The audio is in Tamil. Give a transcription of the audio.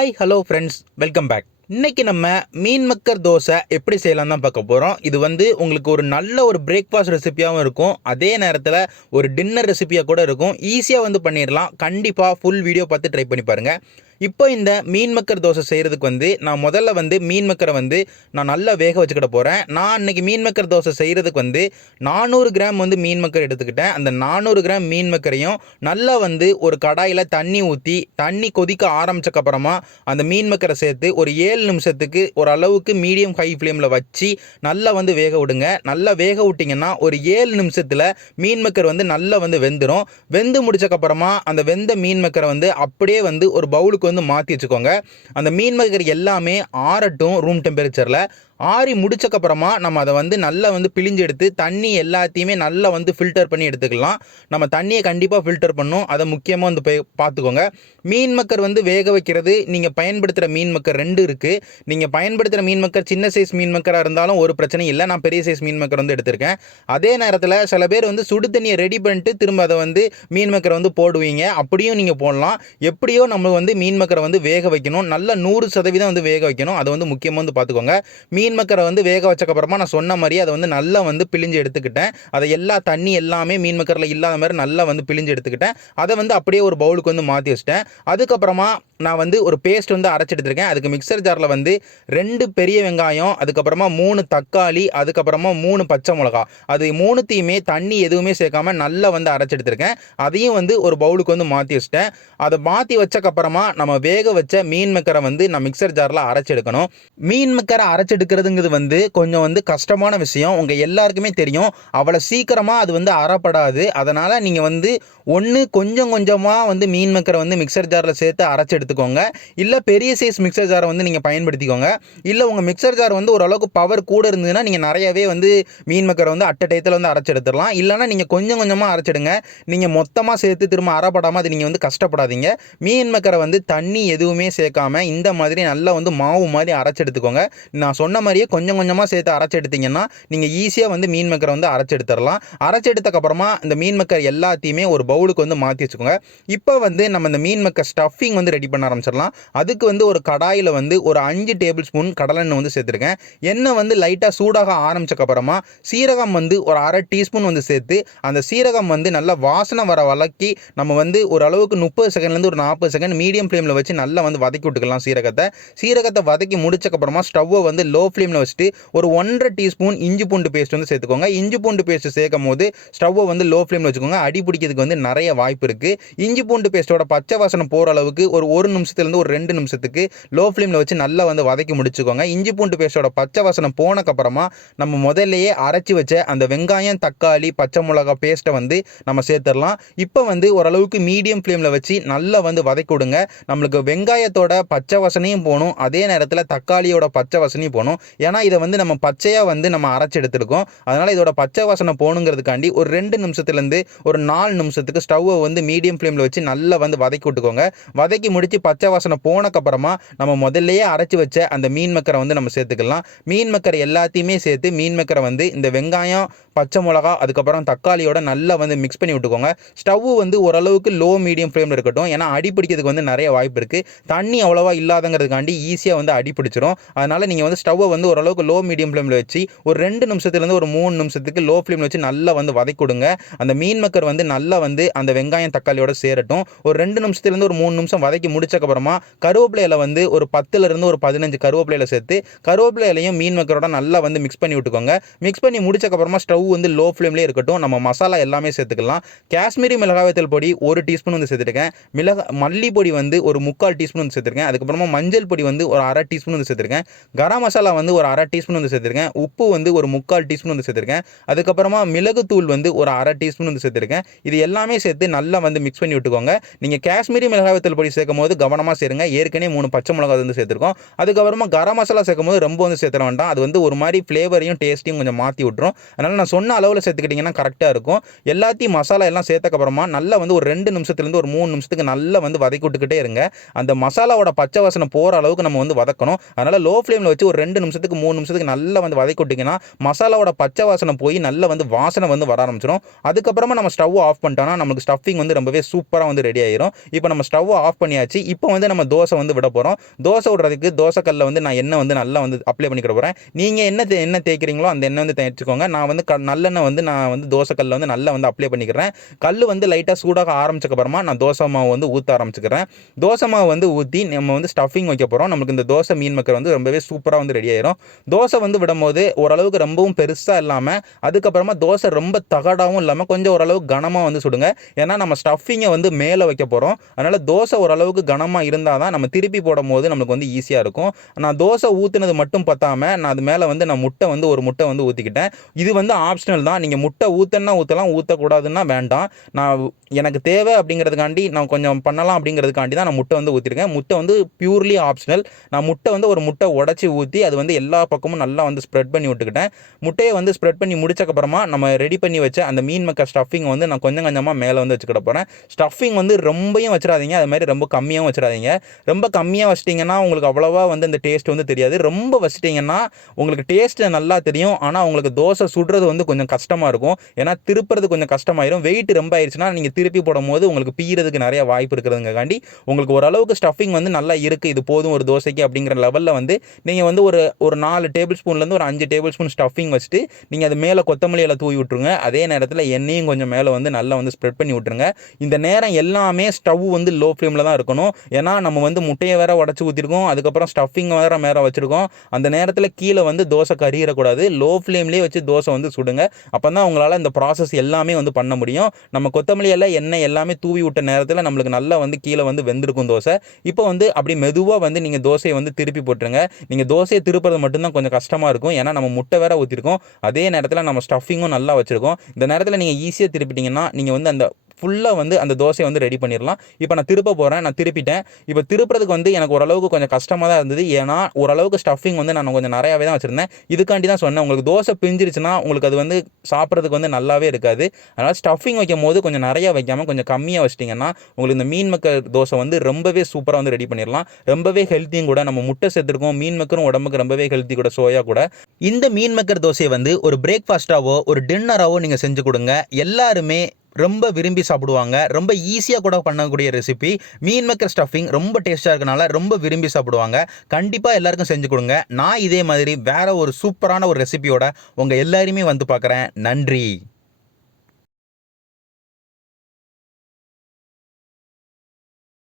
Hi hello friends, welcome back. இன்னைக்கு நம்ம மீன் மக்கர் தோசை எப்படி செய்யலாம் தான் பார்க்க போகிறோம். இது உங்களுக்கு ஒரு நல்ல ஒரு பிரேக்ஃபாஸ்ட் ரெசிபியாகவும் இருக்கும், அதே நேரத்தில் ஒரு டின்னர் ரெசிபியாக கூட இருக்கும். ஈஸியாக பண்ணிடலாம். கண்டிப்பாக ஃபுல் வீடியோ பார்த்து ட்ரை பண்ணி பாருங்கள். இப்போ இந்த மீன் மக்கர் தோசை செய்கிறதுக்கு நான் முதல்ல மீன் மக்கரை நான் நல்லா வேக வச்சுக்கிட போகிறேன். நான் அன்றைக்கி மீன் மக்கர் தோசை செய்கிறதுக்கு 400 கிராம் மீன் மக்கர் எடுத்துக்கிட்டேன். அந்த 400 கிராம் மீன் மக்கரையும் நல்லா ஒரு கடாயில் தண்ணி ஊற்றி தண்ணி கொதிக்க ஆரம்பிச்சக்கப்புறமா அந்த மீன் மக்கரை சேர்த்து ஒரு 7 நிமிஷத்துக்கு ஒரு அளவுக்கு மீடியம் ஹை ஃப்ளேமில் வச்சு நல்லா வேக விடுங்க. நல்லா வேக விட்டிங்கன்னா ஒரு 7 நிமிஷத்தில் மீன் மக்கர் நல்லா வெந்துடும். வெந்து முடிச்சக்கப்புறமா அந்த வெந்த மீன் மக்கரை அப்படியே ஒரு பவுலுக்கு மாற்றி வச்சுக்கோங்க. அந்த மீன் மக்கர் எல்லாமே ஆறட்டும் ரூம் டெம்பரேச்சரில். ஆறி முடிச்சக்கப்புறமா நம்ம அதை நல்லா பிழிஞ்சு எடுத்து தண்ணி எல்லாத்தையுமே நல்லா ஃபில்டர் பண்ணி எடுத்துக்கலாம். நம்ம தண்ணியை கண்டிப்பாக ஃபில்டர் பண்ணணும், அதை முக்கியமாக பார்த்துக்கோங்க. மீன் மக்கர் வேக வைக்கிறது நீங்கள் பயன்படுத்துகிற மீன் மக்கர் 2 இருக்குது. நீங்கள் பயன்படுத்துகிற மீன் மக்கர் சின்ன சைஸ் மீன் மக்கராக இருந்தாலும் ஒரு பிரச்சனையும் இல்லை. நான் பெரிய சைஸ் மீன் மக்கர் எடுத்திருக்கேன். அதே நேரத்தில் சில பேர் சுடு தண்ணியை ரெடி பண்ணிட்டு திரும்ப அதை மீன் மக்கரை போடுவீங்க. அப்படியும் நீங்கள் போடலாம். எப்படியோ நம்ம மீன் மக்கரை வேக வைக்கணும். நல்லா 100% வேக வைக்கணும். அதை முக்கியமாக பார்த்துக்கோங்க. மீன் மக்கரை வேக வச்சக்கப்புறமா நான் சொன்ன மாதிரி அதை நல்லா பிழிஞ்சு எடுத்துக்கிட்டேன். அதை எல்லா தண்ணி எல்லாமே மீன் மக்கரில் இல்லாத மாதிரி நல்லா பிழிஞ்சு எடுத்துக்கிட்டேன். அதை அப்படியே ஒரு பவுலுக்கு மாற்றி வச்சிட்டேன். அதுக்கப்புறமா நான் ஒரு பேஸ்ட் அரைச்சி எடுத்துருக்கேன். அதுக்கு மிக்சர் ஜாரில் 2 பெரிய வெங்காயம், அதுக்கப்புறமா 3 தக்காளி, அதுக்கப்புறமா 3 பச்சை மிளகா, அது 3த்தையுமே தண்ணி எதுவுமே சேர்க்காம நல்லா அரைச்சி எடுத்துருக்கேன். அதையும் ஒரு பவுலுக்கு மாற்றி வச்சிட்டேன். அதை மாற்றி வச்சக்கப்புறமா நம்ம வேக வச்ச மீன் மக்கரை நான் மிக்சர் ஜாரில் அரைச்சி எடுக்கணும். மீன் மக்கரை அரைச்சி எடுக்கிறதுங்கிறது கொஞ்சம் கஷ்டமான விஷயம். உங்கள் எல்லாருக்குமே தெரியும். அவ்வளோ சீக்கிரமாக அது அறப்படாது. அதனால் நீங்கள் ஒன்று கொஞ்சம் கொஞ்சமாக மீன் மக்கரை மிக்சர் ஜாரில் சேர்த்து அரைச்சி எடுத்துக்கோங்க. இல்லை பெரிய சைஸ் மிக்சர் ஜாரை நீங்கள் பயன்படுத்திக்கோங்க. இல்லை உங்கள் மிக்சர் ஜார் ஓரளவுக்கு பவர் கூட இருந்ததுன்னா நீங்கள் நிறையவே மீன் மக்கரை அட்ட டயத்தில் அரைச்சி எடுத்துடலாம். இல்லைனா நீங்கள் கொஞ்சம் கொஞ்சமாக அரைச்சிடுங்க. நீங்கள் மொத்தமாக சேர்த்து திரும்ப அறப்படாமல் அது நீங்கள் கஷ்டப்படாதீங்க. மீன் மக்கரை தண்ணி எதுவுமே சேர்க்காம இந்த மாதிரி நல்லா மாவு மாதிரி அரைச்சி எடுத்துக்கோங்க. நான் சொன்ன மாதிரியே கொஞ்சம் கொஞ்சமாக சேர்த்து அரைச்சி எடுத்தீங்கன்னா நீங்கள் ஈஸியாக மீன் மக்கரை அரைச்சி எடுத்துடலாம். அரைச்சி எடுத்தக்கப்புறமா இந்த மீன் மக்கர் எல்லாத்தையுமே ஒரு பவுலுக்கு மாற்றி வச்சுக்கோங்க. இப்போ நம்ம இந்த மீன் மக்கர் ஸ்டஃபிங் ரெடி பண்ண ஆரம்பிச்சிடலாம். அதுக்கு ஒரு கடாயில் ஒரு 5 டேபிள் ஸ்பூன் கடலெண்ணெய் சேர்த்துருக்கேன். எண்ணெய் லைட்டாக சூடாக ஆரம்பிச்சக்கப்புறமா சீரகம் ஒரு அரை டீஸ்பூன் சேர்த்து அந்த சீரகம் நல்லா வாசனை வர வழக்கி நம்ம ஒரு அளவுக்கு 30 செகண்ட்லேருந்து ஒரு 40 செகண்ட் மீடியம் ஃப்ளேமில் வச்சு நல்லா வதக்கி விட்டுக்கலாம். சீரகத்தை வதக்கி முடிச்சக்கப்புறமா ஸ்டவ்வை லோ ஃப்ளேமில் வச்சுட்டு ஒரு 1.5 டீஸ்பூன் இஞ்சி பூண்டு பேஸ்ட் சேர்த்துக்கோங்க. இஞ்சி பூண்டு பேஸ்ட் சேர்க்கும் போது ஸ்டவ்வை லோ ஃப்ளேமில் வச்சுக்கோங்க. அடி பிடிக்கிறதுக்கு நிறைய வாய்ப்பு இருக்குது. இஞ்சி பூண்டு பேஸ்ட்டோட பச்சை வாசனை போகிற அளவுக்கு ஒரு நிமிஷத்துலேருந்து ஒரு 2 நிமிஷத்துக்கு லோ ஃப்ளேமில் வச்சு நல்லா வதக்கி முடிச்சுக்கோங்க. இஞ்சி பூண்டு பேஸ்ட்டோட பச்சை வாசனை போனக்கப்புறமா நம்ம முதல்லையே அரைச்சி வச்ச அந்த வெங்காயம், தக்காளி, பச்சை மிளகா பேஸ்ட்டை நம்ம சேர்த்துடலாம். இப்போ ஓரளவுக்கு மீடியம் ஃப்ளேமில் வச்சு நல்லா வதக்கி விடுங்க. நம்மளுக்கு வெங்காயத்தோட பச்சை வாசனையும் போகணும், அதே நேரத்தில் தக்காளியோட பச்சை வாசனையும் போகணும். ஏன்னா இதை நம்ம பச்சையாக நம்ம அரைச்சி எடுத்துருக்கோம். அதனால் இதோட பச்சை வாசனை போகணுங்கிறதுக்காண்டி ஒரு 2 நிமிஷத்துலேருந்து ஒரு 4 நிமிஷத்துக்கு ஸ்டவ்வை மீடியம் ஃப்ளேமில் வச்சு நல்லா வதக்கி விட்டுக்கோங்க. வதக்கி முடித்து பச்சை வாசனை போனக்கப்புறமா நம்ம முதல்லையே அரைச்சி வச்ச அந்த மீன் மக்கரை நம்ம சேர்த்துக்கலாம். மீன் மக்கரை எல்லாத்தையுமே சேர்த்து மீன் மக்கரை இந்த வெங்காயம், பச்சை மிளகா, அதுக்கப்புறம் தக்காளியோட நல்லா மிக்ஸ் பண்ணி விட்டுக்கோங்க. ஸ்டவ்வு ஓரளவுக்கு லோ மீடியம் ஃப்ளேமில் இருக்கட்டும். ஏன்னா அடி பிடிக்கிறதுக்கு நிறைய வாய்ப்பு இருக்குது. தண்ணி அவ்வளோவா இல்லாதங்கிறதுக்காண்டி ஈஸியாக அடி பிடிச்சிரும். அதனால் நீங்கள் ஸ்டவ்வை ஓரளவுக்கு லோ மீடியம் ஃப்ளேமில் வச்சு ஒரு 2 நிமிஷத்துலேருந்து ஒரு 3 நிமிஷத்துக்கு லோ ஃப்ளேமில் வச்சு நல்லா வதக்கி கொடுங்க. அந்த மீன் மக்கர் நல்லா அந்த வெங்காயம் தக்காளியோட சேரட்டும். ஒரு 2 நிமிஷத்துலேருந்து ஒரு 3 நிமிஷம் வதக்கி முடிச்சக்கப்புறமா கருவேப்பிலையில் ஒரு 10லேருந்து ஒரு 15 கருவேப்பிலையில் சேர்த்து கருவேப்பிலையிலையும் மீன் மக்கரோட நல்லா மிக்ஸ் பண்ணி விட்டுக்கோங்க. மிக்ஸ் பண்ணி முடிச்சக்கப்புறமா ஸ்டவ் லோ ஃப்ளேம்லேயே இருக்கட்டும். நம்ம மசாலா எல்லாமே சேர்த்துக்கலாம். காஷ்மீரி மிளகாய்த்தூள் பொடி 1 டீஸ்பூன் சேர்த்துருக்கேன். மல்லி பொடி ஒரு 3/4 டீஸ்பூன் சேர்த்துருக்கேன். அதுக்கப்புறமா மஞ்சள் பொடி ஒரு அரை டீஸ்பூன் சேர்த்துருக்கேன். கரம் மசாலா ஒரு அரை டீஸ்பூன் சேர்த்துருக்கேன். உப்பு ஒரு 3/4 டீஸ்பூன் சேர்த்துருக்கேன். அதுக்கப்புறமா மிளகுத்தூள் ஒரு அரை டீஸ்பூன் சேர்த்துருக்கேன். இது எல்லாமே சேர்த்து நல்லா மிக்ஸ் பண்ணி விட்டுக்கோங்க. நீங்கள் காஷ்மீரி மிளகாய்த்தூள் பொடி சேர்க்கும் போது கவனமாக சேருங்க. ஏற்கனவே 3 பச்சை மிளகாய் சேர்த்துருக்கோம். அதுக்கப்புறமா கரம் மசாலா சேர்க்கும் போது ரொம்ப சேர்த்துற வேண்டாம். அது ஒரு மாதிரி ஃப்ளேவரையும் டேஸ்ட்டையும் கொஞ்சம் மாற்றி விட்டுரும். அதனால் நான் சொன்ன அளவில் சேர்த்துக்கிட்டிங்கன்னா கரெக்டாக இருக்கும். எல்லாத்தையும் மசாலா எல்லாம் சேர்த்தக்கப்புறமா நல்லா ஒரு 2 நிமிஷத்துலேருந்து ஒரு 3 நிமிஷத்துக்கு நல்லா வதக்கி விட்டுக்கிட்டே இருங்க. அந்த மசாலாவோட பச்சை வாசனை போகிற அளவுக்கு நம்ம வதக்கணும். அதனால் லோ ஃப்ளேமில் வச்சு ஒரு 2 நிமிஷத்துக்கு 3 நிமிஷத்துக்கு நல்லா வந்து வதக்கி விட்டிங்கன்னா மசாலாவோட பச்சை வாசனை போய் நல்லா வந்து வாசனை வந்து வர ஆரம்பிச்சிடும். அதுக்கப்புறமா நம்ம ஸ்டவ் ஆஃப் பண்ணிட்டோம்னா நமக்கு ஸ்டஃபிங் வந்து ரொம்பவே சூப்பராக வந்து ரெடி ஆயிரும். இப்போ நம்ம ஸ்டவ் ஆஃப் பண்ணியாச்சு. இப்போ வந்து நம்ம தோசை வந்து விட போகிறோம். தோசை விடுறதுக்கு தோசைக்கல்ல வந்து நான் எண்ணெய் வந்து நல்லா வந்து அப்ளை பண்ணிக்கிற போகிறேன். நீங்கள் என்ன தேய்க்கிறீங்களோ அந்த எண்ணெய் வந்து தேய்ச்சிக்கோங்க. நான் வந்து நல்லெண்ணெய் வந்து நான் வந்து தோசைக்கல்ல வந்து நல்லா வந்து அப்ளை பண்ணிக்கிறேன். கல் வந்து லைட்டாக சூடாக ஆரம்பிச்சக்கப்புறமா நான் தோசை மாவு வந்து ஊற்ற ஆரம்பிச்சுக்கிறேன். தோசை மாவு வந்து ஊற்றி நம்ம வந்து ஸ்டஃபிங் வைக்க போகிறோம். நமக்கு இந்த தோசை மீன் மக்கர் வந்து ரொம்பவே சூப்பராக வந்து ரெடி ஆயிரும். தோசை வந்து விடும்போது ஓரளவுக்கு ரொம்பவும் பெருசாக இல்லாமல் அதுக்கப்புறமா தோசை ரொம்ப தகடாகவும் இல்லாமல் கொஞ்சம் ஓரளவுக்கு கனமாக வந்து சுடுங்க. ஏன்னா நம்ம ஸ்டஃபிங்கை வந்து மேலே வைக்க போகிறோம். அதனால் தோசை ஓரளவுக்கு கனமாக இருந்தால் தான் நம்ம திருப்பி போடும்போது நமக்கு வந்து ஈஸியாக இருக்கும். நான் தோசை ஊற்றுனது மட்டும் பத்தாமல் நான் அது மேலே வந்து நான் ஒரு முட்டை வந்து ஊற்றிக்கிட்டேன். இது வந்து ஆப்ஷனல் தான். நீங்கள் முட்டை ஊற்றனா ஊற்றலாம், ஊற்றக்கூடாதுன்னா வேண்டாம். நான் எனக்கு தேவை அப்படிங்கிறதுக்காண்டி நான் கொஞ்சம் பண்ணலாம் அப்படிங்கிறதுக்காண்டி தான் நான் முட்டை வந்து ஊற்றிருக்கேன். முட்டை வந்து பியூர்லி ஆப்ஷனல். நான் முட்டை வந்து ஒரு முட்டை உடச்சி ஊற்றி அது வந்து எல்லா பக்கமும் நல்லா வந்து ஸ்ப்ரெட் பண்ணி விட்டுக்கிட்டேன். முட்டையை வந்து ஸ்ப்ரெட் பண்ணி முடிச்சக்கப்புறமா நம்ம ரெடி பண்ணி வச்ச அந்த மீன் மக்கர் ஸ்டஃபிங் வந்து நான் கொஞ்சம் கொஞ்சமாக மேலே வந்து வச்சுக்கிட போகிறேன். ஸ்டஃபிங் வந்து ரொம்பவும் வச்சிடாதீங்க, அது மாதிரி ரொம்ப கம்மியாகவும் வச்சிடாதீங்க. ரொம்ப கம்மியாக வச்சிட்டிங்கன்னா உங்களுக்கு அவ்வளோவா வந்து அந்த டேஸ்ட் வந்து தெரியாது. ரொம்ப வச்சிட்டிங்கன்னா உங்களுக்கு டேஸ்ட் நல்லா தெரியும். ஆனால் உங்களுக்கு தோசை சுடுறது வந்து கொஞ்சம் கஷ்டமாக இருக்கும். ஏன்னா திருப்புறது கொஞ்சம் கஷ்டமாயிரும். வெயிட் ரொம்ப ஆயிடுச்சுன்னா நீங்கள் திருப்பி போடும்போது உங்களுக்கு பீறதுக்கு நிறைய வாய்ப்பு இருக்கிறதுங்காண்டி உங்களுக்கு ஓரளவுக்கு ஸ்டஃபிங் வந்து நல்லா இருக்குது, இது போதும் ஒரு தோசைக்கு அப்படிங்கிற லெவலில் வந்து நீங்கள் வந்து ஒரு 4 டேபிள் ஸ்பூன்லேருந்து ஒரு 5 டேபிள் ஸ்பூன் ஸ்டஃபிங் வச்சுட்டு நீங்கள் அது மேலே கொத்தமல்லி இலை தூவி விட்டுருங்க. அதே நேரத்தில் எண்ணெயும் கொஞ்சம் மேலே வந்து நல்லா வந்து ஸ்ப்ரெட் பண்ணி விட்டுருங்க. இந்த நேரம் எல்லாமே ஸ்டவ் வந்து லோ ஃப்ளேமில் தான் இருக்கணும். ஏன்னா நம்ம வந்து முட்டையை வேற உடச்சி ஊற்றிருக்கோம், அதுக்கப்புறம் ஸ்டஃபிங் வேற மேலே வச்சுருக்கோம். அந்த நேரத்தில் கீழே வந்து தோசை கறியிடக்கூடாது. லோ ஃப்ளேம்லேயே வச்சு தோசை வந்து சுடுங்க. அப்போ தான் உங்களால் இந்த ப்ராசஸ் எல்லாமே வந்து பண்ண முடியும். நம்ம கொத்தமல்லி இலை எண்ணெய் எல்லாமே தூவி விட்ட நேரத்தில் நம்மளுக்கு நல்லா வந்து கீழே வந்து வெந்திருக்கும் தோசை. இப்போ வந்து அப்படி மெதுவாக வந்து நீங்கள் தோசையை வந்து திருப்பி போட்டுருங்க. நீங்கள் தோசையை திருப்புறது மட்டும்தான் கொஞ்சம் கஷ்டமாக இருக்கும். ஏன்னா நம்ம முட்டை வேற ஊற்றிருக்கோம், அதே நேரத்தில் நம்ம ஸ்டஃபிங்கும் நல்லா வச்சுருக்கோம். இந்த நேரத்தில் நீங்கள் ஈஸியாக திருப்பிட்டிங்கன்னா நீங்கள் வந்து அந்த ஃபுல்லாக வந்து அந்த தோசையை வந்து ரெடி பண்ணிடலாம். இப்போ நான் திருப்ப போகிறேன். நான் திருப்பிட்டேன். இப்போ திருப்புறதுக்கு வந்து எனக்கு ஓரளவுக்கு கொஞ்சம் கஷ்டமாக தான் இருந்தது. ஏன்னா ஓரளவுக்கு ஸ்டஃபிங் வந்து நான் கொஞ்சம் நிறையாவே தான் வச்சுருந்தேன். இதுக்காண்டி தான் சொன்னேன், உங்களுக்கு தோசை பிஞ்சிருச்சுன்னா உங்களுக்கு அது வந்து சாப்பிட்றதுக்கு வந்து நல்லாவே இருக்காது. அதனால் ஸ்டஃபிங் வைக்கும் போது கொஞ்சம் நிறையா வைக்காமல் கொஞ்சம் கம்மியாக வச்சிட்டிங்கன்னா உங்களுக்கு இந்த மீன் மக்கர் தோசை வந்து ரொம்பவே சூப்பராக வந்து ரெடி பண்ணிடலாம். ரொம்பவே ஹெல்த்தியும் கூட. நம்ம முட்டை சேர்த்துருக்கோம், மீன் மக்கரும் உடம்புக்கு ரொம்பவே ஹெல்த்தி கூட, சோயா கூட. இந்த மீன் மக்கர் தோசையை வந்து ஒரு பிரேக்ஃபாஸ்ட்டாவோ ஒரு டின்னராவோ நீங்கள் செஞ்சு கொடுங்க. எல்லாருமே ரொம்ப விரும்பி சாப்பிடுவாங்க. ரொம்ப ஈஸியாக கூட பண்ணக்கூடிய ரெசிபி. மீன் மக்கர் ஸ்டஃபிங் ரொம்ப டேஸ்ட்டாக இருக்கனால ரொம்ப விரும்பி சாப்பிடுவாங்க. கண்டிப்பாக எல்லாருக்கும் செஞ்சு கொடுங்க. நான் இதே மாதிரி வேற ஒரு சூப்பரான ஒரு ரெசிபியோட உங்கள் எல்லாருமே வந்து பார்க்குறேன். நன்றி.